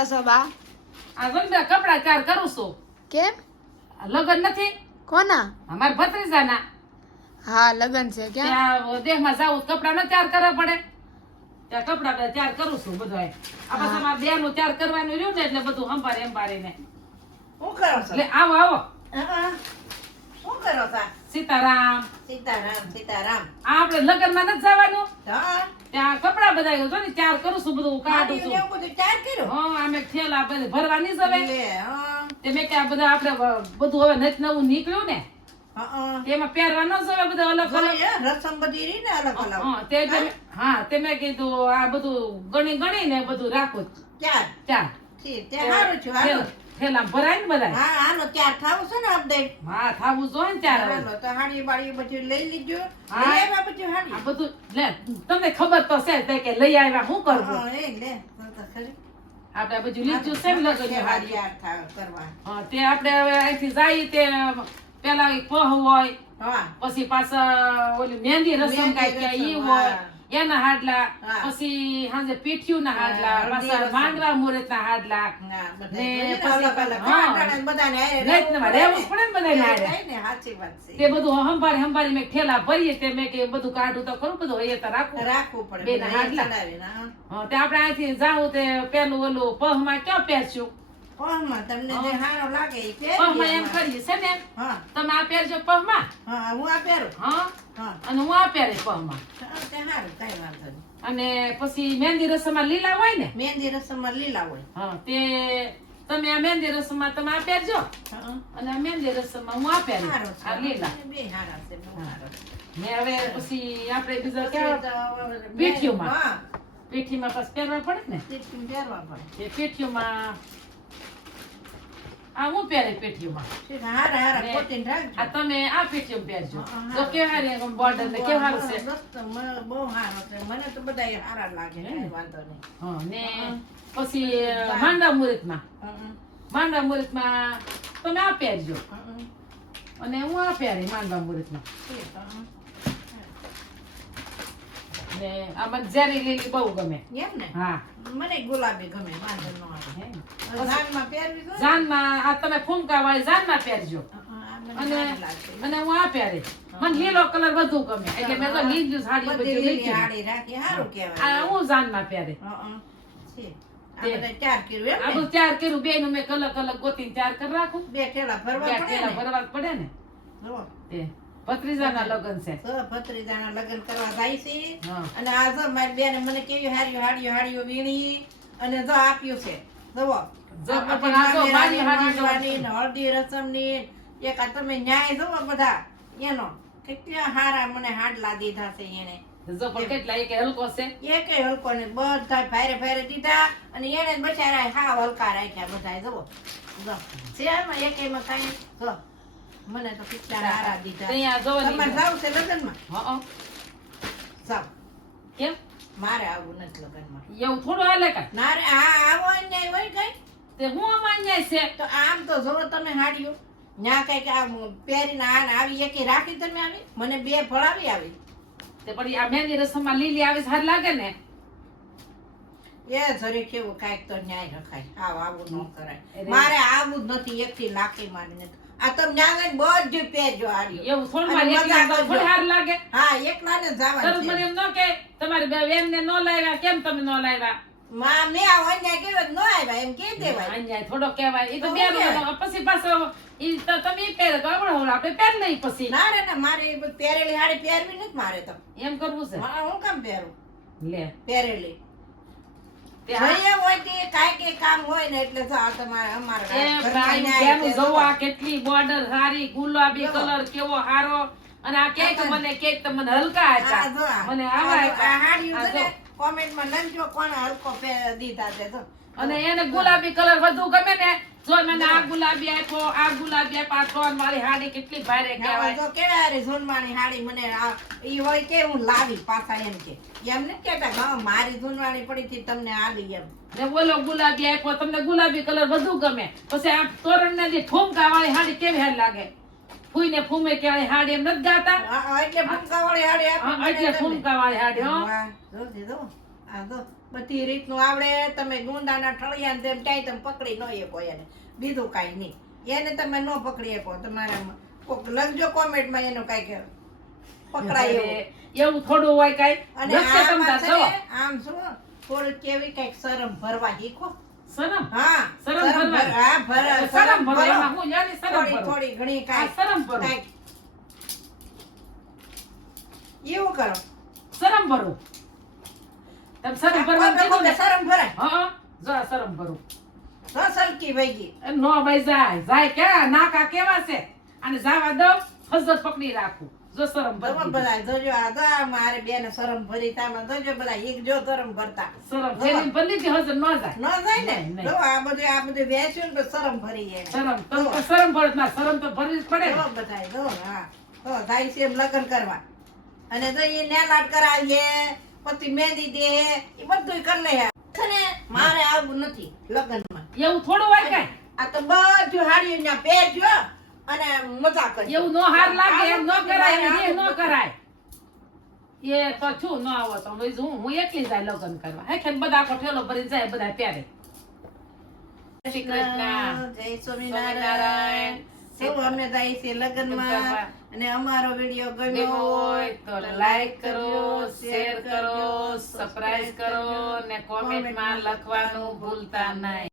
કરો છો બા? આ વંદા કપડા ચાર કરું છું? કેમ? આ લગન નથી? કોના? અમાર ભત્રીજાના. હા લગન છે ક્યાં દેહમાં જાવું કપડા ન ચાર કરવા પડે. ત્યાં કપડા બધા ચાર કરું છું બધું આ બસ અમારે બે નું ચાર કરવાનું રહ્યું ને એટલે બધું સંભાળે ને શું કરો છો? એટલે આવો આવો. શું કરો છો? સીતારામ. સીતારામ સીતારામ. આ આપણે લગનમાં નથી જવાનું? હા. ત્યાં કપડા બધા જો ને ચાર કરું છું બધું કાઢું છું. બધું ચાર કર્યું? હા અમે થેલા બધે ભરવાની જ હવે. તે મેં કે આ બધા આપણે બધું હવે નથી નવું નીકળ્યું ને. એમાં હા. તેમાં પહેરવા ન જવે બધા અલગ અલગ. રસમ બધી રહી ને અલગ અલગ. હા તે હા? તે મેં કીધું આ બધું ગણી ગણી ને બધું રાખો. ચાર. ચાર. થેલા- થેલા ભરાય ને બધા હા હાલો ચાર થાવું છે ને અપડેટ હા થાવું જોઈએ ને ચાર તો હાડી બાડી બધું લઈ લીધું. લઈ આવ્યા બધું હાડી આ બધું લે તમને ખબર તો છે તે કે લઈ આવ્યા હું કરું? હા, એ લે તો તો ખરી. આપણે બધું લીધું છે ને લગન હાડી હાડી યાર થાવ કરવા. હા તે આપણે હવે અહીંથી જાય તે પેલા પહ હોય હા. પછી પાછા ઓલી મહેંદી રસમ કાંઈ કે ઈ હોય. એના હાડલા. પછી સાંજે પીઠિયું ના હાડલા પાછા. માંડવા મુહૂર્ત ના હાડલા. તે બધું હંભારી હંભારી મેં ઠેલા ભરીએ તે મેં કે બધું કાઢું તો ખરું બધું અહીંયા તો રાખવું રાખવું પડે બે હાડલા. તે આપણે અહીંથી જાવું તે પેલું ઓલું પહમાં ક્યાં પહેરશું પહમાં તમને જે હારો લાગે એ પહેરી પહમાં એમ કરીએ છે ને? હા. તમે આ પહેરજો પહમાં. હા હું આ પહેરું. હા? હા. અને હું આ પહેરે પહમાં. તે હારું કઈ વાંધો નહીં. અને પછી મહેંદી રસમમાં લીલા હોય ને? મહેંદી રસમમાં લીલા હોય. હા તે તમે આ મહેંદી રસમમાં તમે આ પહેરજો. અને આ મહેંદી રસમમાં હું આ પહેરું. આ લીલા. બે સારા છે બહુ ને હવે પછી આપણે બીજા હવે પીઠીઓમાં. હા. પછી પહેરવા પડે ને? પીઠી પહેરવા પડે. એ પેટીઓમાં આ હું પહેરે પેટીમાં? હારા હારા રાખજો. આ તમે આ પેટીમાં પહેરજો. તો કેવા બોર્ડર ને કેવું છે બહુ સારો છે. મને તો બધા સારા લાગે ને વાંધો નહીં. હા ને પછી માંડા મુહૂર્તમાં? માંડા મુહૂર્તમાં તમે આ પહેરજો. અને હું આ પહેરે માંડવા મુહૂર્તમાં. ને આ મને ઝેરી લીલી બહુ ગમે. એમ ને? હા. મને ગુલાબી ગમે વાંધો ન આવે. જાનમાં પહેરવી જાનમાં આ તમે ફૂમકા વાળી જાનમાં પહેરજો. અને અને હું આ પહેરી. મને લીલો કલર વધુ ગમે. એટલે મેં તો લીલી સાડી બધી લીલી સાડી રાખી સારું આ હું જાનમાં પહેરી. હં. છે. ચાર કર્યું બે નું? મેં કલર કલર ગોતીને ચાર કરી રાખું. બે ઠેલા ભરવા પડે ને? ભત્રીજાના લગ્ન છે. ભત્રીજાના લગ્ન કરવા જાય છે. અને આ જો મારી બેને મને કેવી હાર્યું હાડ્યું હાડ્યું વીણી અને જો આપ્યું છે. જુઓ. હળદી રસમ ને એક આ તમે ન્યાય જુઓ બધા. એનો. કેટલા હારા મને હાડલા દીધા છે એને. જો પણ કેટલા? એક હલકો છે? ને બધા ફાયરે ફાયરે દીધા અને એને બચારા હાવ હલકા રાખ્યા બધા જુઓ. જો છે એમાં એકેયમાં કાંઈ જો મને તો કેટલા આરા દીધા. અહીંયા જો તમારે જાવ છે લગ્નમાં? હા જાવ. કેમ? મારે આવું નથી લગ્નમાં. એવું થોડું હાલે કા ના રે આ આવો અન્યાય હોય કઈ? તે હું અમાન્યાય છે? તો આમ તો જોવો તમે હાડ્યું. ન્યા કંઈક આ પહેરીને આ આવી એકી રાખી તમે આવી? મને બે ફળાવી આવી. તે પણ આ મહેંદી રસમમાં લીલી આવી સાર લાગે ને? એ જરી કેવું કાંઈક તો ન્યાય રખાય. આવ આવું ન કરાય. મારે આવું જ નથી એકથી લાખી મારી નથી આ તો જઈને બધું પહેરજો હાડ્યું એવું થોડું મારે એકલા તો થોડી હાર લાગે. હા એકલા ને તરત મને એમ ન કે તમારી બેન ને નો લાવ્યા કેમ તમે નો લાવ્યા? માં મેં આ અન્યાય કર્યો તો આવ્યા એમ કહી દેવાય. અન્યાય થોડો કહેવાય. એ તો તો બે પછી પાછો ઈ તો તમે પહેરે તો આપણે હવે આપણે પહેર નહીં પછી. ના રે ના મારે પહેરેલી હાડી પહેરવી નથી મારે તો. એમ કરવું છે? હા હું કામ પહેરું? લે. પહેરેલી. જોઈએ હોય તે કાંઈ કામ હોય ને એટલે આ તમારે અમારે જોવો આ કેટલી બોર્ડર સારી ગુલાબી કલર કેવો હારો. અને આ કેક મને કેક તમને હલકા હતા મને આવા આ છે. કોમેન્ટમાં લખજો કોણ હલકો દીધા છે જો. અને એને ગુલાબી કલર વધુ ગમે ને જો મને આ ગુલાબી આપ્યો આ ગુલાબી આપ્યો ત્રણ મારી હાડી કેટલી ભારે કહેવાય. તો કેવા હારી ઝૂનવાણી હાડી મને આ ઈ હોય કે હું લાવી પાછા એમ કે. એમ નથી કેતા હા, મારી ઝૂનવાણી પડી હતી તમને આવી એમ. ને બોલો ગુલાબી આપ્યો તમને ગુલાબી કલર વધુ ગમે. પછી આ તોરણ ને જે ઠુમકા વાળી હાડી કેવી હારી લાગે? ફૂઈને ફૂમે કે હાડી એમ નથી ગાતા? એટલે ફૂમકા વાળી હાડી એટલે ફૂમકા વાળી હાડી હા. જો. આ જો. બધી રીતનું આવડે તમે ગુંદાના ઠળિયાને તેમ ક્યાંય તમે પકડી ન શકો એને. બીજું કાંઈ નહીં. એને તમે ન પકડી શકો. તમારા કોક લખજો કોમેન્ટમાં એનું કાંઈક પકડાય એવું. થોડું હોય કાંઈ અને આમાં શું થોડું કેવી કાંઈક શરમ ભરવા શીખો. શરમ? હા શરમ ભરવા. શરમ ભરો ભરો. હું યાની શરમ થોડી ઘણી કાંઈ શરમ ભરો. કાંઈક. એવું કરો. શરમ ભરો. તમે શરમ ભરવાનું કીધું ને? શરમ ભરાય? હા જો આ શરમ ભરો. તો ગઈ. નો ભાઈ જાય. જાય ક્યાં? નાકા કેવા છે? અને જાવા દો ફજર પકડી રાખું. જો શરમ તમે ભરી બધા જોજો આ તો મારે બેને શરમ ભરી તામાં જોજો બધા એક જો શરમ ભરતા. શરમ જેની ભરી લીધી હજર ન જાય. ન જાય ને? નહીં, નહીં. આ બધું આ બધું વેચ્યું તો શરમ ભરી જાય. શરમ તો શરમ ભરો ના શરમ તો ભરવી જ પડે ને. જો બધાય જો હા. તો થાય છે એમ લગ્ન કરવા. અને તો એ નેલાટ કરાવીએ. પછી મહેંદી દે એ બધું કરી લે. છે મારે આવું નથી લગ્નમાં. એવું થોડું હોય કઈ? આ તો બધું હાડી ને પહેરજો અને મજા કરજો એવું નો હાર લાગે એમ નો કરાય એ નો કરાય. એ તો છું ન આવો તો. હું હું એકલી જાય લગ્ન કરવા. હે કે બધા આખો ઠેલો ભરી જાય બધા ત્યારે શ્રી કૃષ્ણ જય સ્વામિનારાયણ. શું અમને થાય છે લગ્નમાં. અને અમારો વીડિયો ગમ્યો ગમ્યો હોય તો લાઈક કરો શેર કરો સબસ્ક્રાઇબ કરો ને કોમેન્ટમાં લખવાનું ભૂલતા નહીં.